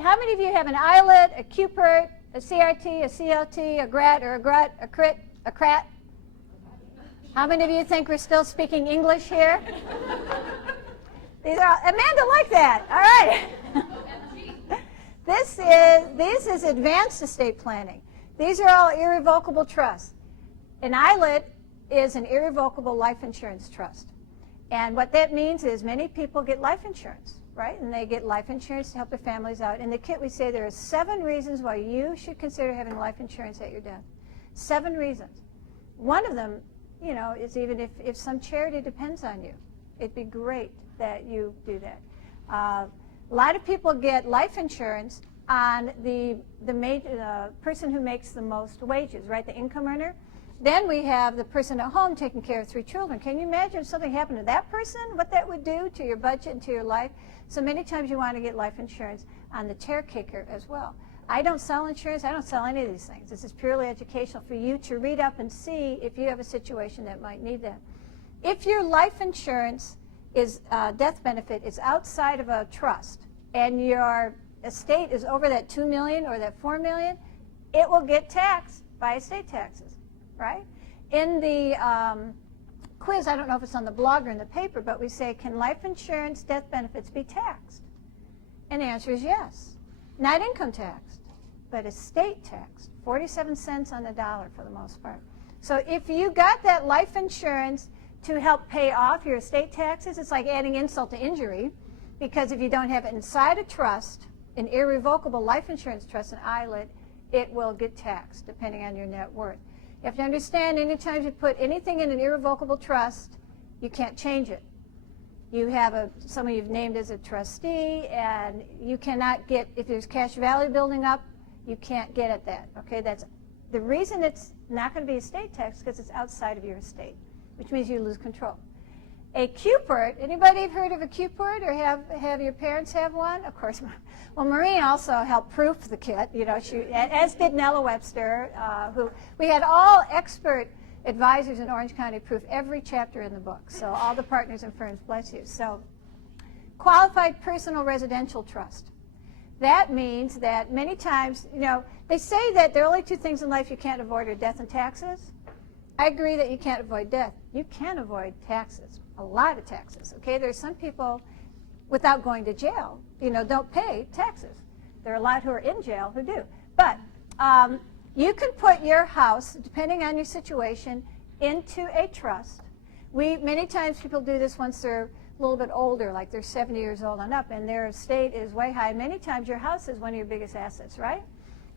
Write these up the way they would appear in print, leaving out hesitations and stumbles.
how many of you have an islet, a cupert, a CRT, a CLT, a grat, or a grut, a crit, a crat? How many of you think we're still speaking English here? These are Amanda like that. All right. This is advanced estate planning. These are all irrevocable trusts. An islet is an irrevocable life insurance trust. And what that means is many people get life insurance, right? And they get life insurance to help their families out. In the kit, we say there are 7 reasons why you should consider having life insurance at your death. 7 reasons. One of them, you know, is even if some charity depends on you. It'd be great that you do that. A lot of people get life insurance on the person who makes the most wages, right? The income earner. Then we have the person at home taking care of 3 children. Can you imagine if something happened to that person, what that would do to your budget and to your life? So many times you want to get life insurance on the caretaker as well. I don't sell insurance. I don't sell any of these things. This is purely educational for you to read up and see if you have a situation that might need that. If your life insurance is death benefit is outside of a trust and your estate is over that $2 million or that $4 million, it will get taxed by estate taxes, right? In the quiz, I don't know if it's on the blog or in the paper, but we say, can life insurance death benefits be taxed? And the answer is yes. Not income taxed, but estate taxed. 47 cents on the dollar for the most part. So if you got that life insurance to help pay off your estate taxes, it's like adding insult to injury, because if you don't have it inside a trust, an irrevocable life insurance trust, an ILIT, it will get taxed depending on your net worth. You have to understand, anytime you put anything in an irrevocable trust, you can't change it. You have someone you've named as a trustee, and you cannot get, if there's cash value building up, you can't get at that. Okay, that's the reason it's not going to be estate tax, because it's outside of your estate, which means you lose control. A cupert, anybody have heard of a cupert, or have your parents have one? Of course. Well, Maureen also helped proof the kit, you know, as did Nella Webster, who we had all expert advisors in Orange County proof every chapter in the book. So all the partners and firms, bless you. So qualified personal residential trust. That means that many times, you know, they say that there are only 2 things in life you can't avoid are death and taxes. I agree that you can't avoid death. You can avoid taxes, a lot of taxes. Okay, there's some people without going to jail, you know, don't pay taxes. There are a lot who are in jail who do. But you can put your house, depending on your situation, into a trust. Many times people do this once they're a little bit older, like they're 70 years old and up, and their estate is way high. Many times your house is one of your biggest assets, right?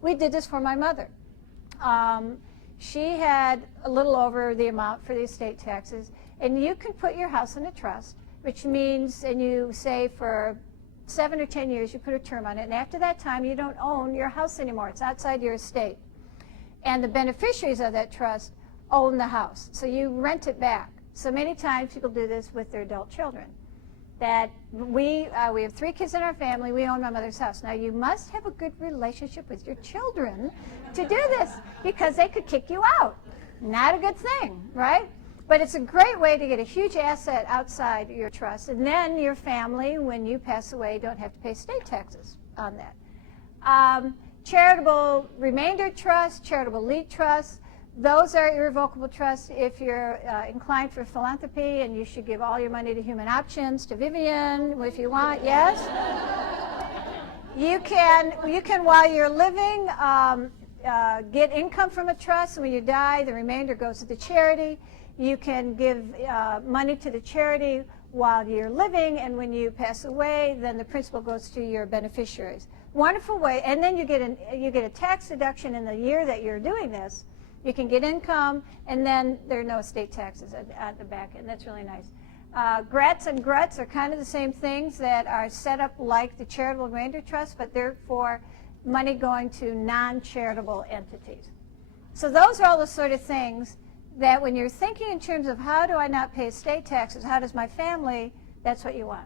We did this for my mother. She had a little over the amount for the estate taxes, and you can put your house in a trust, which means, and you say for 7 or 10 years, you put a term on it, and after that time, you don't own your house anymore. It's outside your estate. And the beneficiaries of that trust own the house, so you rent it back. So many times people do this with their adult children. That we have 3 kids in our family, we own my mother's house. Now you must have a good relationship with your children to do this, because they could kick you out. Not a good thing, right? But it's a great way to get a huge asset outside your trust, and then your family, when you pass away, don't have to pay state taxes on that. Charitable remainder trust, charitable lead trust, those are irrevocable trusts if you're inclined for philanthropy, and you should give all your money to Human Options, to Vivian, if you want, yes? You can while you're living, get income from a trust, and when you die, the remainder goes to the charity. You can give money to the charity while you're living, and when you pass away, then the principal goes to your beneficiaries. Wonderful way, and then you get a tax deduction in the year that you're doing this. You can get income, and then there are no estate taxes at the back end. That's really nice. Grats and gruts are kind of the same things that are set up like the charitable remainder trust, but they're for money going to non-charitable entities. So those are all the sort of things that when you're thinking in terms of how do I not pay estate taxes, how does my family, that's what you want.